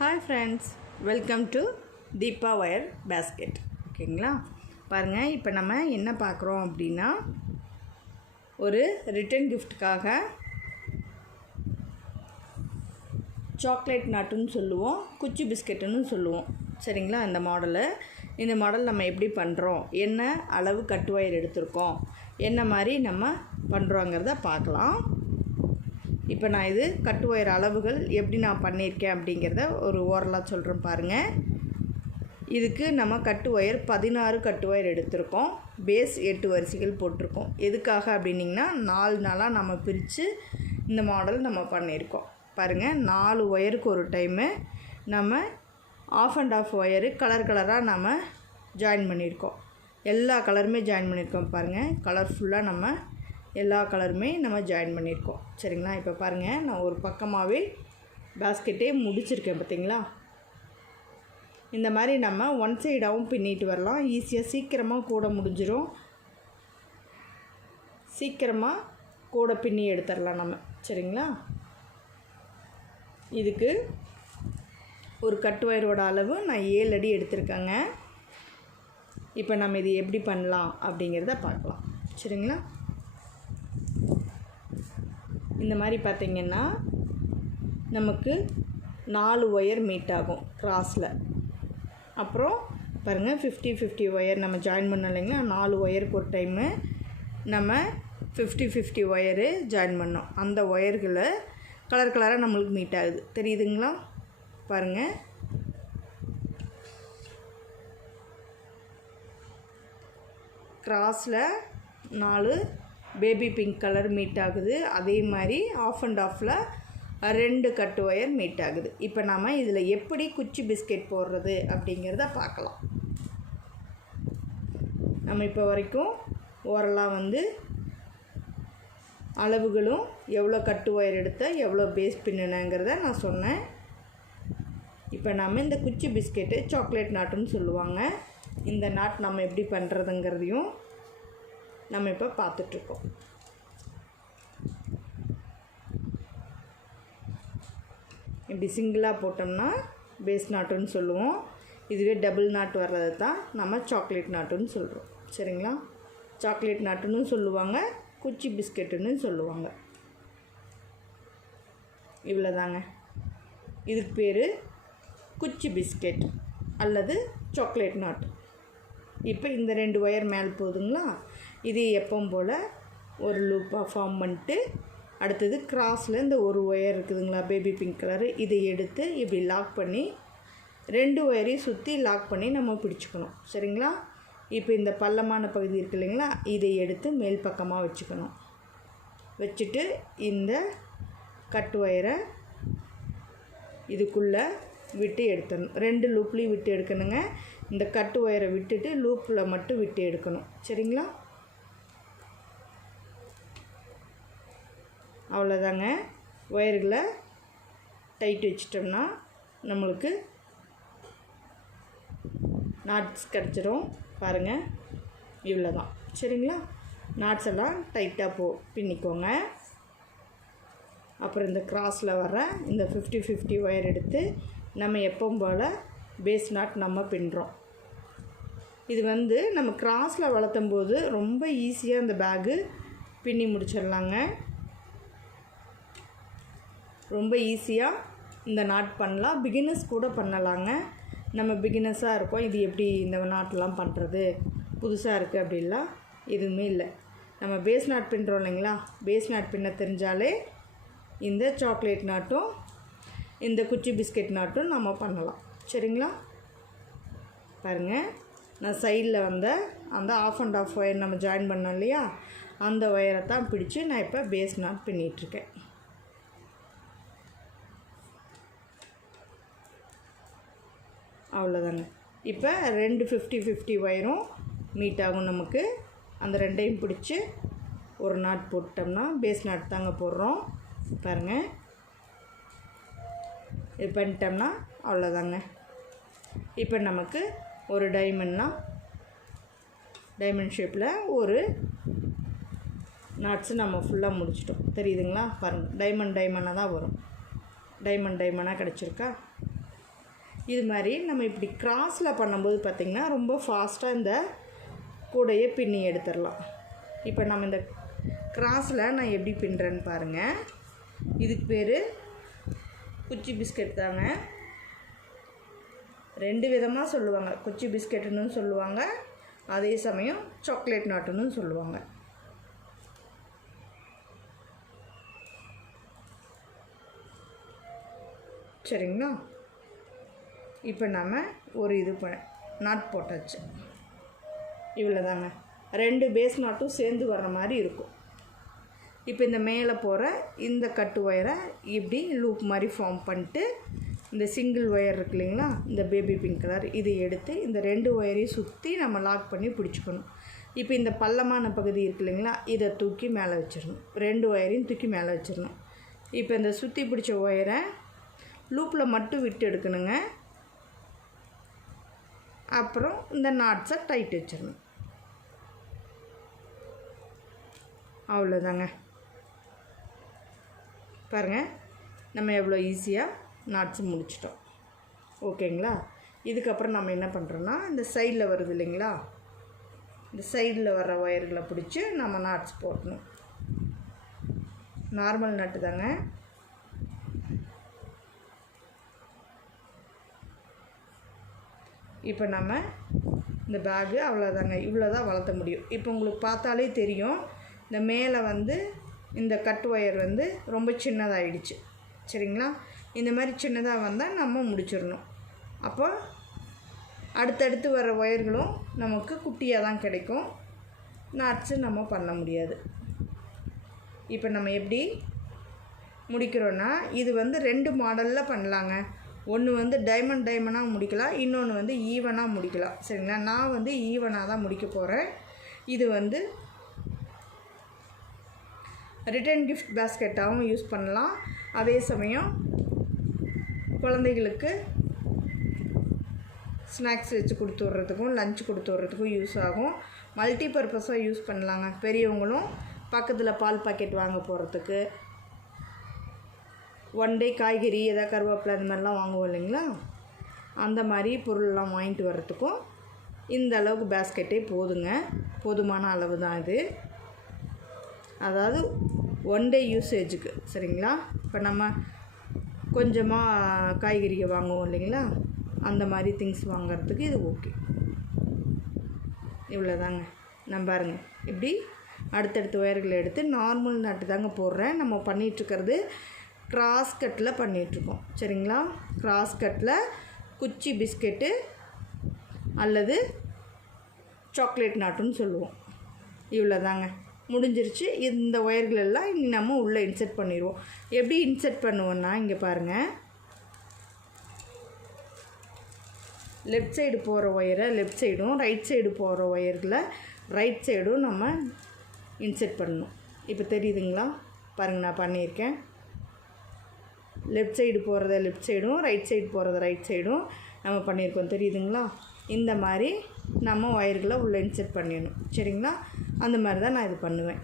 Hi friends, welcome to Deepa wire basket. ஓகேங்களா, பாருங்கள். இப்போ நம்ம என்ன பார்க்குறோம் அப்படின்னா, ஒரு ரிட்டன் கிஃப்ட்டுக்காக சாக்லேட் நாட்டுன்னு சொல்லுவோம், குச்சி பிஸ்கெட்டுன்னு சொல்லுவோம். சரிங்களா, இந்த மாடல் நம்ம எப்படி பண்ணுறோம், என்ன அளவு கட்டு ஒயர் எடுத்திருக்கோம், என்ன மாதிரி நம்ம பண்ணுறோங்கிறத பார்க்கலாம். இப்போ நான் இது கட்டு ஒயர் அளவுகள் எப்படி நான் பண்ணியிருக்கேன் அப்படிங்கிறத ஒரு ஓரலாக சொல்கிறேன் பாருங்கள். இதுக்கு நம்ம கட்டு ஒயர் 16 கட்டு ஒயர் எடுத்திருக்கோம். பேஸ் 8 வரிசைகள் போட்டிருக்கோம். எதுக்காக அப்படின்னிங்கன்னா 4 நாளாக நம்ம பிரித்து இந்த மாடல் நம்ம பண்ணியிருக்கோம். பாருங்கள், 4 ஒயருக்கு ஒரு டைமு நம்ம ஆஃப் அண்ட் ஆஃப் ஒயரு கலராக நம்ம ஜாயின் பண்ணியிருக்கோம். எல்லா கலருமே ஜாயின் பண்ணியிருக்கோம். பாருங்கள், கலர்ஃபுல்லாக நம்ம எல்லா கலருமே நம்ம ஜாயின் பண்ணியிருக்கோம். சரிங்களா, இப்போ பாருங்கள், நான் ஒரு பக்கமாகவே பேஸ்கெட்டே முடிச்சிருக்கேன். பார்த்தீங்களா, இந்த மாதிரி நம்ம ஒன் சைடாகவும் பின்னிட்டு வரலாம். ஈஸியாக சீக்கிரமாக கூட முடிஞ்சிடும். சீக்கிரமாக கூட பின்னி எடுத்துடலாம் நம்ம. சரிங்களா, இதுக்கு ஒரு கட்டு ஒயரோட அளவு நான் 7 அடி எடுத்திருக்கேங்க. இப்போ நம்ம இது எப்படி பண்ணலாம் அப்படிங்கிறத பார்க்கலாம். சரிங்களா, இந்த மாதிரி பார்த்திங்கன்னா நமக்கு 4 ஒயர் மீட் ஆகும் கிராஸில். அப்புறம் பாருங்கள், 50 ஒயர் நம்ம ஜாயின் பண்ணோம் இல்லைங்களா. 4 ஒயருக்கு ஒரு டைமு நம்ம 50 ஒயரு ஜாயின் பண்ணோம். அந்த ஒயர்களை கலராக நம்மளுக்கு மீட் ஆகுது. தெரியுதுங்களா? பாருங்கள், கிராஸில் 4 பேபி பிங்க் கலர் மீட் ஆகுது. அதே மாதிரி ஆஃப் அண்ட் ஆஃபில் 2 கட்டு ஒயர் மீட் ஆகுது. இப்போ நாம் இதில் எப்படி குச்சி பிஸ்கெட் போடுறது அப்படிங்கிறத பார்க்கலாம். நம்ம இப்போ வரைக்கும் ஓரலாக அளவுகளும் எவ்வளோ கட்டு ஒயர் எடுத்த எவ்வளோ பேஸ் பின்னுனங்கிறத நான் சொன்னேன். இப்போ நாம் இந்த குச்சி பிஸ்கெட்டு சாக்லேட் நாட்டுன்னு சொல்லுவாங்க. இந்த நாட் நம்ம எப்படி பண்ணுறதுங்கிறதையும் நம்ம இப்போ பார்த்துட்ருக்கோம். இப்படி சிங்கிளாக போட்டோம்னா பேஸ் நாட்டுன்னு சொல்லுவோம். இதுவே டபுள் நாட் வர்றது தான் நம்ம சாக்லேட் நாட்டுன்னு சொல்கிறோம். சரிங்களா, சாக்லேட் நாட்டுன்னு சொல்லுவாங்க, குச்சி பிஸ்கெட்டுன்னு சொல்லுவாங்க. இவ்வளோதாங்க, இதுக்கு பேர் குச்சி பிஸ்கெட் அல்லது சாக்லேட் நாட். இப்போ இந்த 2 ஒயர் மேலே போகுதுங்களா, இது எப்பவும் போல் ஒரு லூப்பாக ஃபார்ம் பண்ணிட்டு அடுத்தது கிராஸில் இந்த ஒரு ஒயர் இருக்குதுங்களா பேபி பிங்க் கலரு, இதை எடுத்து இப்படி லாக் பண்ணி 2 ஒயரையும் சுற்றி லாக் பண்ணி நம்ம பிடிச்சிக்கணும். சரிங்களா, இப்போ இந்த பள்ளமான பகுதி இருக்குது இல்லைங்களா, இதை எடுத்து மேல் பக்கமாக வச்சுக்கணும். வச்சுட்டு இந்த கட்டு ஒயரை இதுக்குள்ளே விட்டு எடுத்துடணும். 2 லூப்லேயும் விட்டு எடுக்கணுங்க. இந்த கட்டு ஒயரை விட்டுட்டு லூப்பில் மட்டும் விட்டு எடுக்கணும். சரிங்களா, அவ்வளோதாங்க. ஒயர்களை டைட் வச்சிட்டோம்னா நம்மளுக்கு நாட்ஸ் கிடச்சிரும். பாருங்கள், இவ்வளோ தான். சரிங்களா, நாட்ஸ் எல்லாம் டைட்டாக பின்னிக்கோங்க. அப்புறம் இந்த கிராஸில் வர இந்த 50 ஒயர் எடுத்து நம்ம எப்பவும் போல் பேஸ் நாட் நம்ம பின்னுறோம். இது நம்ம கிராஸில் வளர்த்தும் போது ரொம்ப ஈஸியாக இந்த பேகு பின்னி முடிச்சிடலாங்க. ரொம்ப ஈஸியாக இந்த நாட் பண்ணலாம். பிகினர்ஸ் கூட பண்ணலாங்க. நம்ம பிகினர்ஸாக இருக்கோம், இது எப்படி இந்த நாட்டெலாம் பண்ணுறது, புதுசாக இருக்குது அப்படின்லாம் எதுவுமே இல்லை. நம்ம பேஸ் நாட் பின்னுறோம் இல்லைங்களா, பேஸ் நாட் பின்ன தெரிஞ்சாலே இந்த சாக்லேட் நாட்டும் இந்த குச்சி பிஸ்கெட் நாட்டும் நம்ம பண்ணலாம். சரிங்களா, பாருங்கள், நான் சைடில் அந்த ஆஃப் அண்ட் ஆஃப் ஒயர் நம்ம ஜாயின் பண்ணோம் இல்லையா, அந்த ஒயரை தான் பிடிச்சி நான் இப்போ பேஸ் நாட் பின்னிகிட்ருக்கேன். அவ்வளோதாங்க. இப்போ 2 50 ஒயரும் மீட் ஆகும் நமக்கு. அந்த 2ஐயும் பிடிச்சி ஒரு நாட் போட்டோம்னா பேஸ் நாட் தாங்க போடுறோம். பாருங்கள், இது பண்ணிட்டோம்னா அவ்வளோதாங்க. இப்போ நமக்கு ஒரு டைமண்ட் ஷேப்பில் ஒரு நாட்ஸு நம்ம ஃபுல்லாக முடிச்சிட்டோம். தெரியுதுங்களா? பாருங்கள், டைமண்டாக தான் வரும். டைமண்டாக கிடச்சிருக்கா? இது மாதிரி நம்ம இப்படி கிராஸில் பண்ணும்போது பார்த்திங்கன்னா ரொம்ப ஃபாஸ்ட்டாக இந்த கூடையை பின்னி எடுத்துடலாம். இப்போ நம்ம இந்த கிராஸில் நான் எப்படி பின்னுறேன்னு பாருங்கள். இதுக்கு பேர் குச்சி பிஸ்கெட் தாங்க. 2 விதமாக சொல்லுவாங்க. குச்சி பிஸ்கெட்டுன்னு சொல்லுவாங்க, அதே சமயம் சாக்லேட் நாட்டுன்னு சொல்லுவாங்க. சரிங்களா? இப்போ நம்ம ஒரு நாட் போட்டாச்சு. இவ்வளோ தாங்க. 2 பேஸ் நாட்டும் சேர்ந்து வர்ற மாதிரி இருக்கும். இப்போ இந்த மேலே போகிற இந்த கட்டு ஒயரை இப்படி லூப் மாதிரி ஃபார்ம் பண்ணிட்டு இந்த சிங்கிள் ஒயர் இருக்கு இல்லைங்களா, இந்த பேபி பிங்க் கலர், இதை எடுத்து இந்த 2 ஒயரையும் சுற்றி நம்ம லாக் பண்ணி பிடிச்சிக்கணும். இப்போ இந்த பள்ளமான பகுதி இருக்கு இல்லைங்களா, இதை தூக்கி மேலே வச்சிடணும். 2 ஒயரையும் தூக்கி மேலே வச்சிடணும். இப்போ இந்த சுற்றி பிடிச்ச ஒயரை லூப்பில் மட்டும் விட்டு எடுக்கணுங்க. அப்புறம் இந்த நாட்ஸை டைட் வச்சிடணும். அவ்வளோதாங்க. பாருங்கள், நம்ம எவ்வளோ ஈஸியாக நாட்ஸ் முடிச்சிட்டோம். ஓகேங்களா? இதுக்கப்புறம் நம்ம என்ன பண்ணுறோன்னா, இந்த சைடில் வருது இல்லைங்களா, இந்த சைடில் வர்ற ஒயர்களை பிடிச்சி நம்ம நாட்ஸ் போடணும். நார்மல் நட்டு தாங்க. இப்போ நம்ம இந்த பேகு அவ்வளோதாங்க. இவ்வளோ தான் வளர்த்த முடியும். இப்போ உங்களுக்கு பார்த்தாலே தெரியும், இந்த மேலே இந்த கட் ஒயர் ரொம்ப சின்னதாகிடுச்சு. சரிங்களா? இந்த மாதிரி சின்னதாக வந்தால் நம்ம முடிச்சிடணும். அப்போ அடுத்தடுத்து வர ஒயர்களும் நமக்கு குட்டியாக தான் கிடைக்கும். நாட்ஸு நம்ம பண்ண முடியாது. இப்போ நம்ம எப்படி முடிக்கிறோன்னா, இது 2 மாடலில் பண்ணலாங்க. ஒன்று டைமண்டாக முடிக்கலாம், இன்னொன்று ஈவனாக முடிக்கலாம். சரிங்களா? நான் ஈவனாக தான் முடிக்க போகிறேன். இது ரிட்டன் கிஃப்ட் பேஸ்கெட்டாகவும் யூஸ் பண்ணலாம். அதே சமயம் குழந்தைகளுக்கு ஸ்நாக்ஸ் வச்சு கொடுத்து விட்றதுக்கும் லஞ்ச் கொடுத்து விட்றதுக்கும் யூஸ் ஆகும். மல்டி பர்பஸாக யூஸ் பண்ணலாங்க. பெரியவங்களும் பக்கத்தில் பால் பாக்கெட் வாங்க போகிறதுக்கு, 1 டே காய்கறி எதாவது கருவேப்பிலை அந்த மாதிரிலாம் வாங்குவோம் இல்லைங்களா, அந்த மாதிரி பொருள்லாம் வாங்கிட்டு வர்றதுக்கும் இந்த அளவுக்கு பேஸ்கெட்டே போதுங்க. போதுமான அளவு தான் இது. அதாவது 1 டே யூசேஜுக்கு. சரிங்களா? இப்போ நம்ம கொஞ்சமாக காய்கறியை வாங்குவோம் இல்லைங்களா, அந்த மாதிரி திங்ஸ் வாங்கிறதுக்கு இது ஓகே. இவ்வளோதாங்க. நம்ம பாருங்கள், இப்படி அடுத்தடுத்த ஒயர்களை எடுத்து நார்மல் நாட்டு தாங்க போடுறேன். நம்ம பண்ணிகிட்ருக்கிறது கிராஸ் கட்டில் பண்ணிகிட்ருக்கோம். சரிங்களா? கிராஸ் கட்டில் குச்சி பிஸ்கெட்டு அல்லது சாக்லேட் நாட்டுன்னு சொல்லுவோம். இவ்வளோ தாங்க, முடிஞ்சிருச்சு. இந்த ஒயர்கள் எல்லாம் இனி நம்ம உள்ளே இன்செர்ட் பண்ணிடுவோம். எப்படி இன்செர்ட் பண்ணுவோன்னா, இங்கே பாருங்கள், லெஃப்ட் சைடு போகிற ஒயரை லெஃப்ட் சைடும், ரைட் சைடு போகிற ஒயர்களை ரைட் சைடும் நம்ம இன்செர்ட் பண்ணணும். இப்போ தெரியுதுங்களா? பாருங்கள், நான் பண்ணியிருக்கேன். லெஃப்ட் சைடு போகிறத லெஃப்ட் சைடும், ரைட் சைடு போகிறத ரைட் சைடும் நம்ம பண்ணியிருக்கோம். தெரியுதுங்களா? இந்த மாதிரி நம்ம ஒயர்களை உள்ளே இன்செர்ட் பண்ணிடணும். சரிங்களா? அந்த மாதிரி தான் நான் இது பண்ணுவேன்.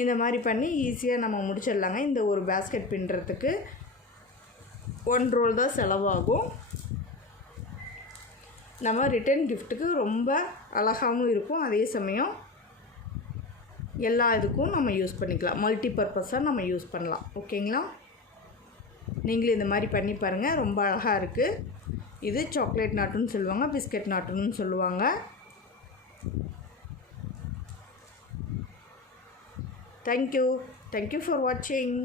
இந்த மாதிரி பண்ணி ஈஸியாக நம்ம முடிச்சிடலாங்க. இந்த ஒரு பேஸ்கெட் பின்னுறதுக்கு 1 ரோல் தான் செலவாகும். நம்ம ரிட்டன் கிஃப்ட்டுக்கு ரொம்ப அழகாகவும் இருக்கும். அதே சமயம் எல்லா இதுக்கும் நம்ம யூஸ் பண்ணிக்கலாம். மல்டி பர்பஸாக நம்ம யூஸ் பண்ணலாம். ஓகேங்களா? நீங்களும் இந்த மாதிரி பண்ணி பாருங்கள். ரொம்ப அழகாக இருக்குது. இது சாக்லேட் நாட்டுன்னு சொல்லுவாங்க, பிஸ்கெட் நாட்டுன்னு சொல்லுவாங்க. தேங்க்யூ ஃபார் வாட்சிங்.